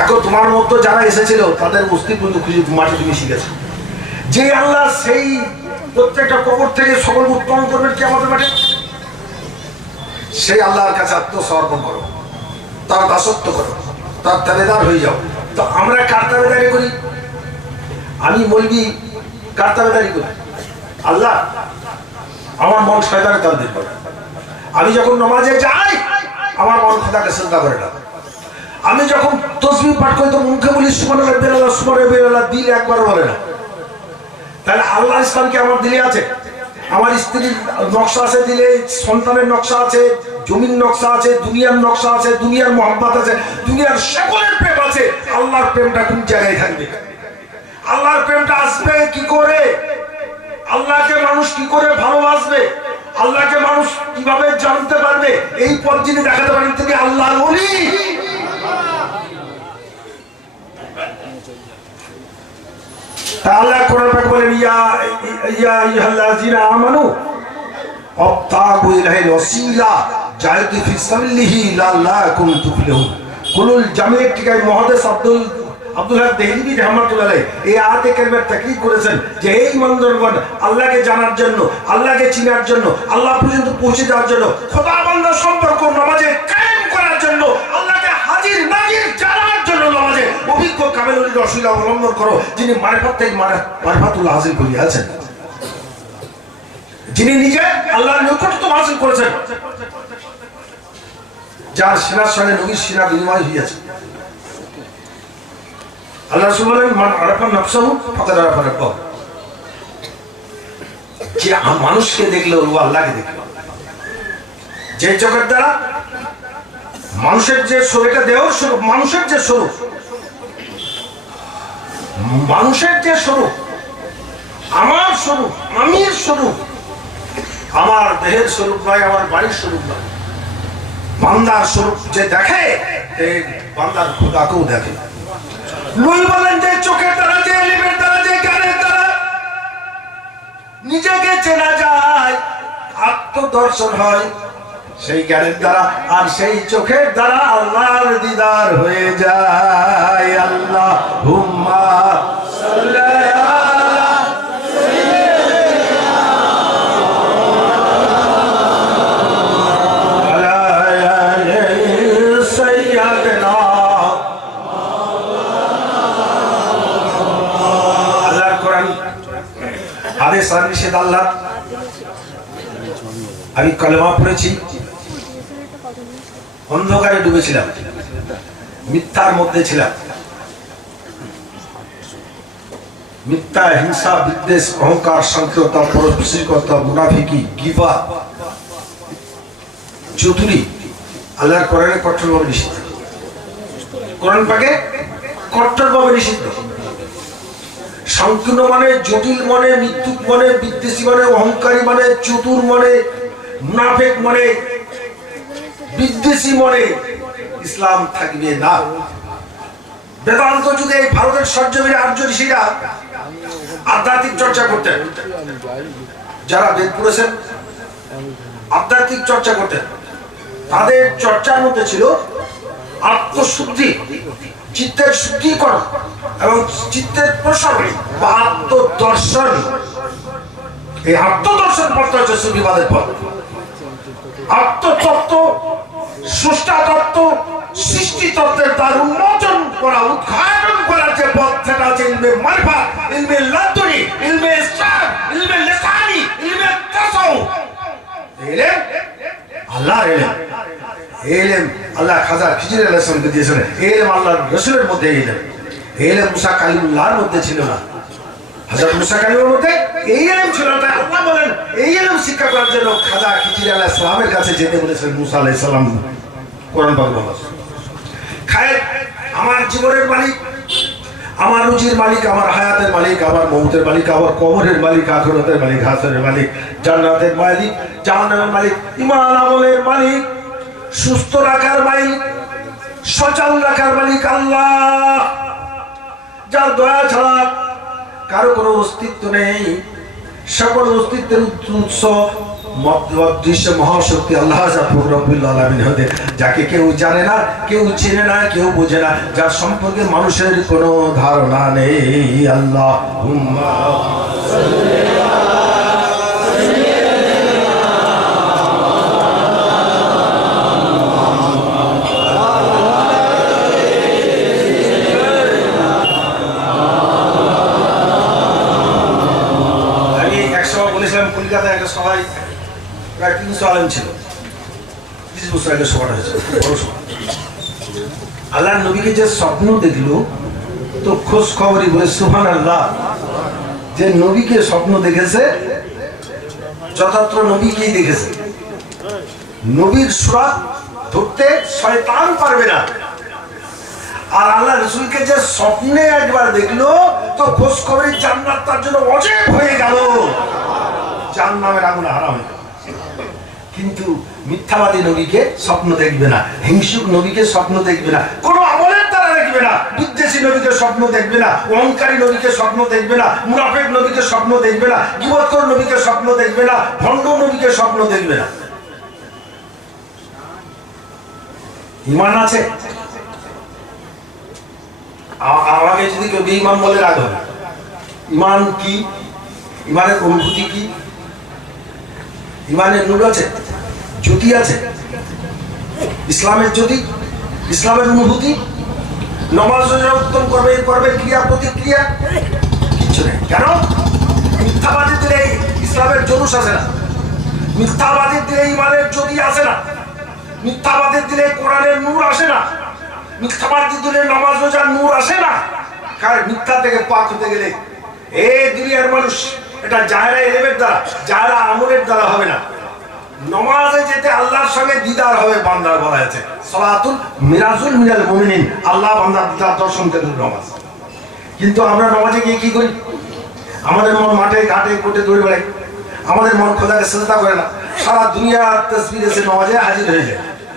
দেখো তোমার মতো যারা এসেছিল তাদের অস্তিত্ব খুঁজে মাঠে তুমি শিখেছো। যে আল্লাহ সেই প্রত্যেকটা কবর থেকে সকল উত্তোলন করবেন কি আমাদের মাঠে, সেই আল্লাহর কাছে আত্মসমর্পণ করো, তার দাসত্ব করো, তার তাবেদার হয়ে যাও। তো আমরা কার তাবেদারি করি? আমি বলবি কার তাবেদারি করি? আল্লাহ। আমার মন শয়তানের তাবেদারি করে। আমি যখন নামাজে যাই আমার মন খোদাকে চিন্তা করে না। আমি যখন তাসবিহ পাঠ করি তো মুখে বলি সুবহানাল্লাহ রাব্বিল সুবহানাল্লাহ, দিল একবার বলে না। তাহলে আল্লাহ ইসলাম কি আমার দিলে আছে? আমার স্ত্রীর নকশা আছে দিলে, সন্তানের নকশা আছে, জমির নকশা আছে, দুনিয়ার নকশা আছে, দুনিয়ার মোহাম্মত আছে, দুনিয়ার সকলের প্রেম আছে। আল্লাহর প্রেমটা কোন জায়গায় থাকবে? আল্লাহর প্রেমটা আসবে কি করে? আল্লাহকে মানুষ কি করে ভালোবাসবে? আল্লাহকে মানুষ কিভাবে জানতে পারবে? এই পথ যিনি দেখাতে পারেন তিনি আল্লাহর ওলি। আল্লাহ কোরআন পাক বলেন ইয়া আইয়ুহাল্লাযিনা আমানু আবতাগু ইলাইহিল ওয়াসিলা জাহিদু ফি সাবিলিহি লাআল্লাকুম তুফলিহুন। কুলুল জামির টিকায় মুহাদ্দিস আব্দুল্লাহ দেহলিবি রাহমাতুল্লাহ আলাইহি এই আয়াতে কারিমার তাকরীর করেছেন যে এই ইমানদারগণ আল্লাহকে জানার জন্য, আল্লাহকে চিনার জন্য, আল্লাহ পর্যন্ত পৌঁছে যাওয়ার জন্য, খোদা বান্দা সম্পর্ক নামাজে কায়েম করার জন্য, আল্লাহকে হাজির নাজির জানার জন্য নামাজে অভিজ্ঞ কামেলুল রসুল অবলম্বন করো, যিনি মারিফাত থেকে মারিফাতুল্লাহ হাসিল করিয়াছেন, যিনি নিজে আল্লাহর নৈকট্য হাসিল করেছেন, যার সিনার সঙ্গে নবীর সিনা বিনিময় হইয়াছে। আল্লাহ রাসূল বলেন মান আরাফা নাফসাহু ফাকাদ আরাফা রাব্বাহু। যে মানুষকে দেখলো ও আল্লাহকে দেখলো। যে চোখের দ্বারা মানুষের যে শরীরটা দেহর স্বরূপ, মানুষের যে স্বরূপ, মানুষের যে স্বরূপ, আমার স্বরূপ, আমির স্বরূপ, আমার দেহের স্বরূপ নয়, আমার বাড়ির স্বরূপ নয়, বান্দার স্বরূপ যে দেখে বান্দার খোদাকেও দেখে। নবী বলেন যে চোখের দ্বারা, যে ইলমের দ্বারা, যে জ্ঞানের দ্বারা নিজেকে চেনা যায়, আত্মদর্শন হয় সেই জ্ঞানের দ্বারা, আর সেই চোখের দ্বারা আল্লাহর দিদার হয়ে যায়। আল্লাহুম্মা সাল্লি আলা সাইয়্যিদিনা। আল্লাহর কোরআন হাদিস আর নিষেধ আল্লাহ। আমি কালেমা পড়েছি, অন্ধকারে ডুবেছিলাম, মিথ্যার মধ্যে ছিলাম, মিথ্যা, হিংসা, বিদ্বেষ, অহংকার, সংকীর্ণতা, পরশ্রীকতা, মুনাফিকি, গীবা, চতুরি আল্লাহর কোরআনে কঠোরভাবে নিষিদ্ধ। কোরআন পাকে কঠোরভাবে নিষিদ্ধ। সংকীর্ণ মানে, জটিল মানে, মৃত্যুক মানে, বিদ্বেষী মানে, অহংকারী মানে, চতুর মানে, মুনাফিক মানে, বিদ্বেষী মনে ইসলাম থাকবে না। বেদান্ত যুগে ভারতের সূর্যবীর আর্য ঋষিরা আধ্যাত্মিক চর্চা করতেন। যারা বেদ পড়েছেন আধ্যাত্মিক চর্চা করতেন। তাদের চর্চার মধ্যে ছিল আত্মশুদ্ধি, চিত্তের শুদ্ধিকরণ এবং চিত্তের প্রসারণ বা আত্মদর্শন। এই আত্মদর্শন পথ হচ্ছে সুফিবাদের পথ। আত্মতত্ত্ব, স্রষ্টা তত্ত্ব, সৃষ্টি তত্ত্বের তার উন্মোচন করা, উদ্ঘাটন করার যে পথ, সেটা হচ্ছে ইলমে মারিফাত, ইলমে লাদুনি, ইলমে ইসলাম, ইলমে লিসানি, ইলমে তাসাউফ। ইলম আল্লাহর ইলম। ইলম আল্লাহ খাজা খিজির আলাইহিস সালামকে দিয়েছেন। ইলম আল্লাহর রাসূলের মধ্যে ইলম। ইলম মুসা কালিমুল্লাহর মধ্যে ছিল না। হযরত মুসা কালিমের মধ্যে এই ইলম ছিল না। আল্লাহ বলেন এই ইলম শিক্ষা করার জন্য খাজা খিজির আলাইহিস সালামের কাছে যেতে বলেছেন মুসা আলাইহিস সালাম। কোরআন পাক বলেছে খায়ের আমার জীবনের মালিক, আমার রুজির মালিক, আমার হায়াতের মালিক, আমার মৌতের মালিক, আমার কবরের মালিক, আখিরাতের মালিক, হাসরের মালিক, জান্নাতের মালিক, জাহান্নামের মালিক, ঈমান আমলের মালিক, সুস্থ রাখার মালিক, সচল রাখার মালিক আল্লাহ, যার দয়া ছাড়া কারো কোনো অস্তিত্ব নেই। সকল অস্তিত্বের উৎস অদৃশ্য মহাশক্তি আল্লাহ রব্বুল আলামিন হতে, যাকে কেউ জানে না, কেউ চেনে না, কেউ বোঝে না, যার সম্পর্কে মানুষের কোনো ধারণা নেই। আল্লাহুম্মা কলকাতায় একটা সবাই প্রায় 300 আলেম ছিল, 20 বছর আগে সভাটা হয়েছিল, বড় সভা। আল্লাহ নবীকে যে স্বপ্ন দেখলো তো খোঁজ খবরই বলে সুবহানাল্লাহ, যে নবীকে স্বপ্ন দেখেছে যথার্থ নবীকেই দেখেছে। নবীর সুরাত ধরতে শয়তান পারবে না। আর আল্লাহ রাসূলকে যে স্বপ্নে একবার দেখলো তো খোঁজ খবরই জান্নাত তার জন্য ওয়াজিব হয়ে গেল, জাহান্নামের আগুন হারাম হয়ে গেল। কিন্তু মিথ্যাবাদী নবীকে স্বপ্ন দেখবে না, হিংসুক নবীকে স্বপ্ন দেখবে না, কোন আমলের দ্বারা দেখবে না, বিদ্বেষী নবীকে স্বপ্ন দেখবে না, অহংকারী নবীকে স্বপ্ন দেখবে না, মুনাফিক নবীকে স্বপ্ন দেখবে না, গীবতখোর নবীকে স্বপ্ন দেখবে না, ভণ্ড নবীকে স্বপ্ন দেখবে না। ঈমান আছে? আমাকে যদি কেউ বেঈমান বলে রাগ হবে। ঈমান কি? ঈমানের অনুভূতি কি? ঈমানের নূর আছে, জ্যোতি আছে, ইসলামের জ্যোতি, ইসলামের অনুভূতি, নামাজ রোজা উত্তম করবে ক্রিয়া প্রতিক্রিয়া কিছু নেই। কেন? মিথ্যাবাদী দিলে ইসলামের জলুস আসে না, মিথ্যাবাদী দিলে ঈমানের জ্যোতি আসে না, মিথ্যাবাদী দিলে কোরআনের নূর আসে না, মিথ্যাবাদী দিলে নামাজ রোজার নূর আসে না। কারণ মিথ্যা থেকে পাক হতে গেলে এই দুনিয়ার মানুষ এটা জাহেরা ইলমের দ্বারা, জাহেরা আমলের দ্বারা হবে না। নামাজে যেতে আল্লাহর সঙ্গে দিদার হবে বান্দার, বলা আছে সালাতুল মিরাজুল মিনাল মুমিনিন, আল্লাহ বান্দার দিদার দর্শন কেন্দ্র নামাজ। কিন্তু আমরা নামাজে গিয়ে কি করি? আমাদের মন মাঠে ঘাটে কোটে দৌড়ে বেড়াই, আমাদের মন খোদাকে সিজদা করে না, সারা দুনিয়ার তাসবিহ এসে নামাজে হাজির হয়ে যায়।